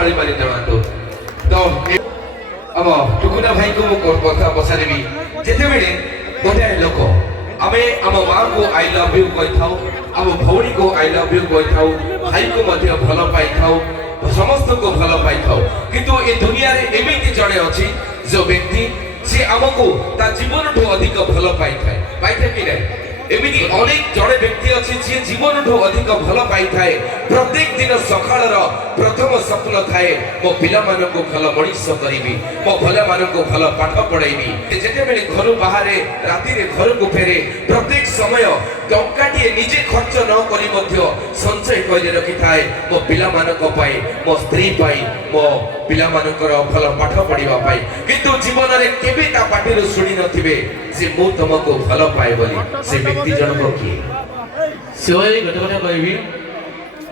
ताली मारी देवांतु तो अब टुकुना भाई को कथा पचारि जिते बेले गोटे लोक आमे आम माँ को आई लव यू कही था आम भौणी को आई लव यू कही था भाई को मध्य भल पाई था समस्त को भल पाई था किंतु ए दुनिया रे एमिति जड़े अछि जो व्यक्ति से आमको ता जीवन ठो अधिक भल पाई था कि नहीं एमिति अनेक जड़े व्यक्ति अच्छे जी जीवन ठू अधिक भल पाई थाए प्रत्येक दिन सकाळ प्रथम स्वप्न थाए मो पिला मानको भल मनीष करिवि मो भला मानको भल पाठ पढाइबि जेते बेले घर बाहर राति रे घर को फेरे प्रत्येक समय टंकाटिए निजे खर्च न करी मध्य संचय करि रखि थाए मो पिला मानको पाई मो स्त्री पाई मो पिला मानकर भल पाठ पढिबा पाई किंतु जीवन रे केबे ता पाटिरो सुनि नथिबे जे मो तुमको भल पाए बोली से व्यक्ति जनक किए शिवाजी गोटे कथा कहबी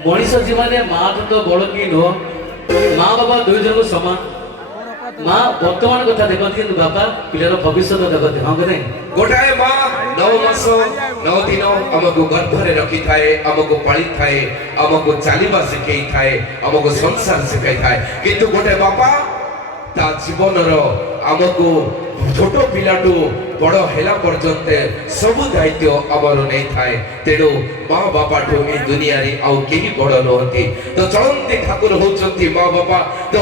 मनीष जीवन में माँ तो बड़ कि नुह माँ बाबा दुई जन को समान माँ वर्तमान कथा देखती कि बाबा पिलार भविष्य देखते हाँ कि गोटाए माँ 9 मास 9 दिन आमको गर्भरे रखी थाए आमको पाली थाए आमको चलवा शिखई थाए आमको संसार शिखाई थाए किंतु गोटे बापा ता जीवन आमको छोट पिलाटू बड़ हेला पर्यंत सब दायित्व आमर नहीं थाए तेणु माँ बापा ठू ए दुनिया रे आउ केही बड़ नहंती तो चलंती ठाकुर होचंती माँ बापा।